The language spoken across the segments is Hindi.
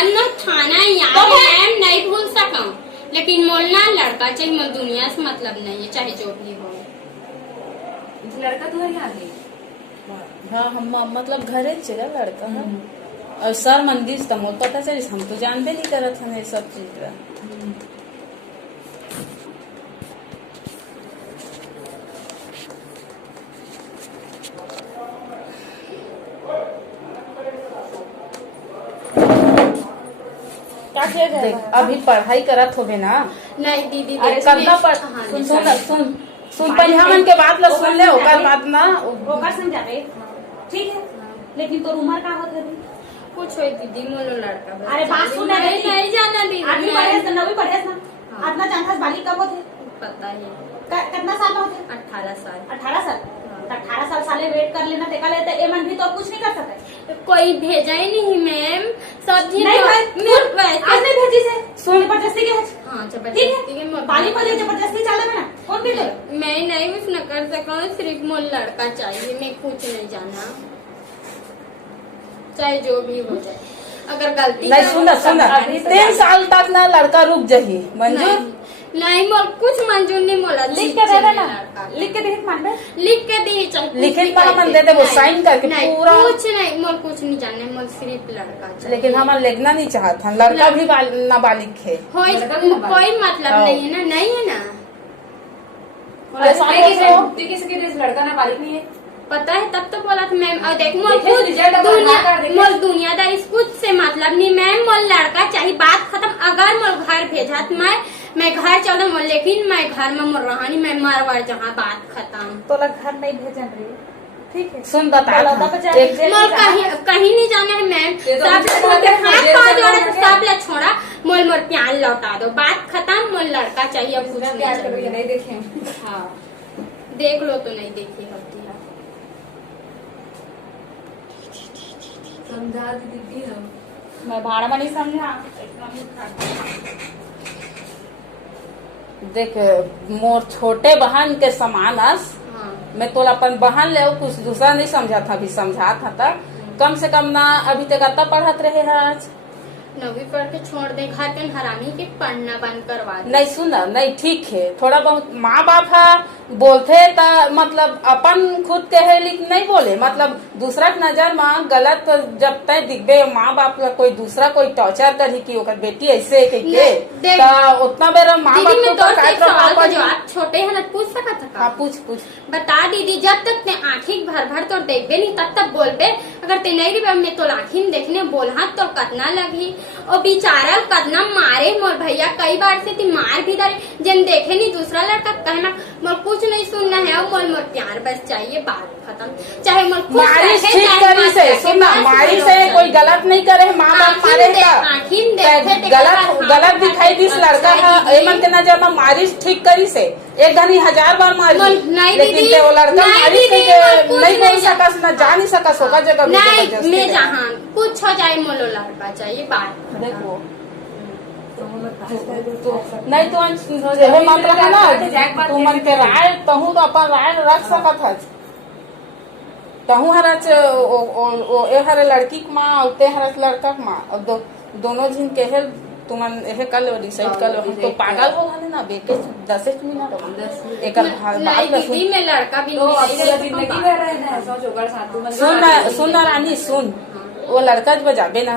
याद न थाना याद तो मैम नहीं भूल सकूं, लेकिन मोलना लड़का चाहिए, मोल दुनिया से मतलब नहीं है, चाहे जो भी हो। लड़का तुम्हारे यहाँ है? हाँ हम मतलब घरे चला लड़का है और सर मंदिर तम पता चली, हम तो जानबे नहीं करत हन ये सब चीज का। देख अभी पढ़ाई करत होबे ना? नहीं दीदी अरे करना पड़ सुन सुन सुन पहले हमन के बात ला सुन ले, ओकर बात ना ओकर समझा रहे ठीक है, लेकिन तोर उम्र का होत है? कुछ हो दीदी मोलो लड़का बस। अरे बात सुन नहीं नहीं जाना दीदी, आठवीं पढ़े ना नौवीं पढ़े ना, आतना जानता बालिक कब होते? पता है कितना साल में होते? 18 साल। 18 साल? 18 साल साले वेट कर लेना, देखा लेते ए मन भी तो कुछ नहीं कर सकते। कोई भेजा ही नहीं मैम, सब्जी नहीं आज नहीं भेजी से सुन जबरदस्ती के हाँ ठीक जबरदस्ती है, के बाली को जबरदस्ती चाले में ना कौन भी तो मैं नहीं कुछ न कर सकूं, सिर्फ मोल लड़का चाहिए, मैं कुछ नहीं जाना, चाहे जो भी हो जाए। अगर गलती नहीं सुना सुना 3 साल तक ना लड़का रुक जाही मंजूर नहीं मोल कुछ मंजूर नहीं, मोला लिख के दे देना, लिख के देख मान लिख के दी चाहिए, लिखित पर हम दे दे वो साइन करके पूरा कुछ नहीं, मोल कुछ नहीं जानने, मोल सिर्फ लड़का चाहिए। लेकिन हम लिखना नहीं चाहत हन, लड़का भी नाबालिग है। कोई मतलब नहीं है ना, नहीं है ना, लड़का ना बालिक नहीं है पता है तब तो बोला था मैम। और देख मोल देखिए, रिजल्ट अगर ना कर देखे। मोल दुनियादारी कुछ से मतलब नहीं मैम, मोल लड़का चाहिए, बात खत्म। अगर मोल घर भेजा तो मैं घर चल मोल, लेकिन मैं घर में मोल रहा नहीं, मैं मरवर जहाँ, बात खत्म। तो घर नहीं भेजन रही ठीक है, सुन बता मोल कहीं नहीं जाना है मैम, सब ले छोड़ा, मोल मोल प्यार लौटा दो, बात खत्म। मोल लड़का चाहिए, अब कुछ नहीं चाहिए। नहीं देखे हाँ देख लो तो नहीं देखी होती है। समझा दीदी हम मैं भाड़ा में नहीं समझा। देख मोर छोटे बहन के समानस हाँ मैं तोला अपन बहन ले कुछ दूसरा नहीं समझा था, अभी समझा था तब कम से कम ना अभी तक अत्ता पढ़त रहे है आज 9वीं पढ़ के छोड़ दे, घर के हरामी के पढ़ना बंद करवा दे। नहीं सुना नहीं ठीक है, थोड़ा बहुत माँ बाप है बोलते ता मतलब अपन खुद के है लेकिन नहीं बोले, मतलब दूसरा के नजर में गलत जब तय दिखबे माँ बाप का कोई दूसरा कोई टॉर्चर करी की ओकर बेटी ऐसे के उतना बेर माँ बाप दीदी, मैं को तो एक सवाल का जवाब छोटे है ना पूछ सकत था? हाँ पूछ बता दीदी, जब तक ते आँखी भर भर तो देखबे नहीं तब तक बोलबे, अगर ते नहीं रही मैं तो आँखी में देखने बोलहा तो कतना लगी। और बेचारा कतना मारे मोर भैया, कई बार से ती मार भी डाले, जन देखे नहीं दूसरा लड़का कहना मोर कुछ नहीं सुनना है, और मोर प्यार बस चाहिए, बात खत्म। चाहे मोर मारिश ठीक करी से सुनना, मारिश से कोई गलत नहीं करे, माँ बाप मारे गलत दिखाई दिस लड़का है एमन के नजर में मारिश ठीक करी से, एक घनी 1000 बार मारी, लेकिन वो लड़का मारिश नहीं बोल सकस न जा नहीं सकस होगा जगह नहीं, मैं जहाँ कुछ हो जाए मोलो लड़का चाहिए, बात देखो नहीं तो यही मात्र है ना, तू मन के राय तहू तो अपन राय रख सकत है, तहू हरच हर लड़की के माँ और ते हरच लड़का के माँ, और दोनों जिन के है तुमन एहे कल डिसाइड कर लो, तो पागल हो गए ना बेके 10 मिनट एक दीदी में लड़का भी जिंदगी भर रहे ना सोच सुन रानी सुन, वो लड़का बजाबे ना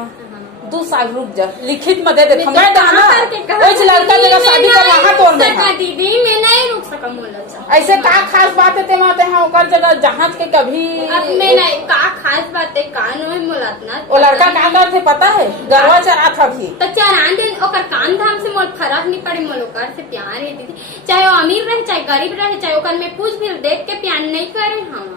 2 साल रुक जा, लिखित में दे दे हमें जाना वही लड़का जगह शादी कर रहा तोड़ में दीदी मैं नहीं रुक सका मोला। ऐसे का खास बात है तेमा ते हाँ ओकर जगह जहाज के कभी अब मैं नहीं का खास बात है का नो मोलातना वो लड़का का करते पता है गरवा चरा था भी तो चरान दिन ओकर काम धाम से मोल फर्क नहीं पड़े, मोल ओकर से प्यार है दीदी, चाहे वो अमीर रहे चाहे गरीब रहे, चाहे ओकर में कुछ भी देख के प्यार नहीं करे। हाँ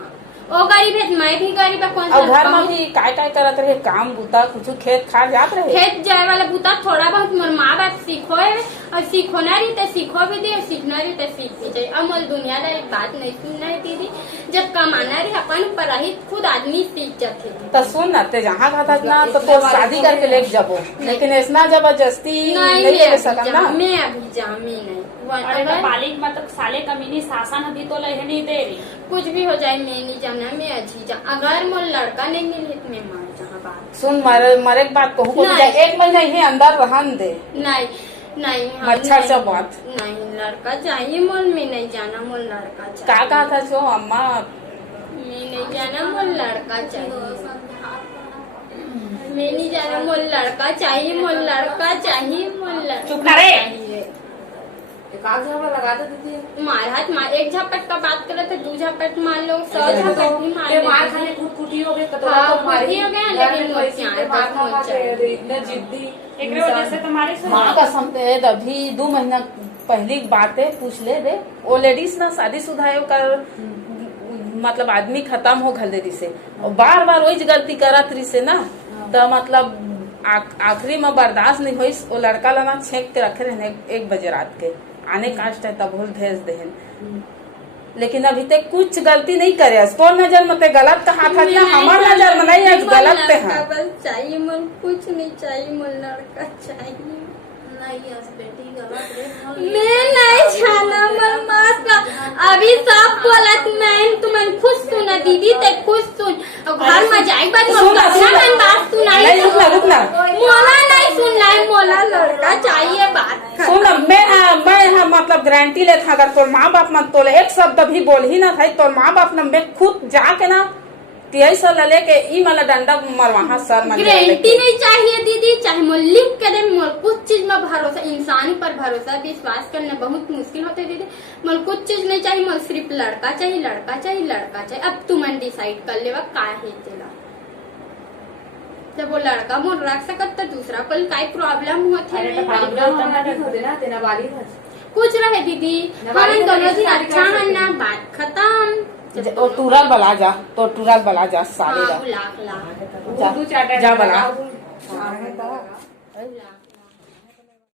ओ गरीब है मैं भी गरीब है, कौन और घर में भी काय करत रहे काम बूता कुछ खेत खा जात रहे, खेत जाए वाला बूता थोड़ा बहुत मोर माँ बाप सीखो है, और सीखोना रही तो सीखो भी दे, सीखना रही तो सीख भी जाए। अब मोल दुनिया का एक बात नहीं सुनना है दीदी, जब कमाना रही अपन ऊपर रही खुद आदमी सीख जाते। तो सुन ना ते जहाँ खाता ना तो शादी करके ले जाबो, लेकिन ऐसा जबरदस्ती नहीं ले सकता ना। मैं अभी जामी नहीं बालिक मतलब साले कमीनी शासन अभी तो नहीं दे रही, कुछ भी हो जाए मैं नहीं जाना, मैं अच्छी जा, अगर मोल लड़का नहीं मिले तो मैं मार जहाँ बात सुन मरे के बाद कहूँ को नहीं। जाए, 1 महीना ही अंदर रहन दे। नहीं नहीं हम मच्छर नहीं- से बात। नहीं लड़का चाहिए मोल में नहीं जाना मोल लड़का चाहिए। का कहा था जो अम्मा मैं नहीं जाना मोल लड़का चाहिए। मैं नहीं जाना मोल लड़का चाहिए मोल लड़का चाहिए मोल लड़का चुप ना रे। चाहिए। लगा दे दीदी। मार हाथ मार, एक झपट का बात करे तो 2 झपट मार लो, 100 झपट भी मार ये लो। मार खाने कुटी हो गए तो हाँ, मारी कुटी हो गया, लेकिन वो प्यार बात हो जाए। इतने जिद्दी एकरे वजह से तुम्हारी सुन माँ कसम ते अभी 2 महीना पहली बात है, पूछ ले दे। वो लेडीज ना शादीशुदा है, ओकर मतलब आदमी खत्म हो घल से, और बार बार वही गलती करत रही से ना, तो मतलब आखिरी में बर्दाश्त नहीं हुई। वो लड़का लाना छेक के रखे रहने 1 बजे रात के, आने कास्ट है तब भूल भेज दे। लेकिन अभी तक कुछ गलती नहीं करे। कौन नजर में ते गलत कहा था ना, हमार नजर में नहीं है गलत ते लड़का हैं। बस चाहिए मोल, कुछ नहीं चाहिए मोल लड़का चाहिए। नहीं बेटी गलत रे। मैं नहीं जाना मोल मत अभी सब बोलत मैं तुमन खुश सुना दीदी ते खुश सुन, और घर में जाए बाद मोल सुना, अपना सुना। मन बात सुनाई। नहीं, रुकना। मोला नहीं सुनना है, मोला लड़का चाहिए बात सुन मैं मतलब गारंटी ले था, अगर तोर माँ बाप मत तोले 1 शब्द भी बोल ही ना था, तोर माँ बाप न मैं खुद जाके ना 23 साल लेके ई मला डंडा मरवा सर में गारंटी नहीं चाहिए दीदी, चाहे मोल लिख के दे। मोल कुछ चीज में भरोसा, इंसान पर भरोसा विश्वास करना बहुत मुश्किल होता है दीदी। मोल कुछ चीज नहीं चाहिए, मोल सिर्फ लड़का चाहिए लड़का चाहिए लड़का चाहिए। अब तुमन डिसाइड कर लेवा का है तेला। जब वो लड़का मोल रख सकत तो दूसरा कोई काई प्रॉब्लम होती अरे है। तो पागल तना ठीक हो देना तेना बारी था। कुछ रहे दीदी, हम दोनों जी अच्छा है ना, बात खत्म। ओ टूरल बला जा, तो टूरल बला जा सारे हाँ, लाख जा बला। लाख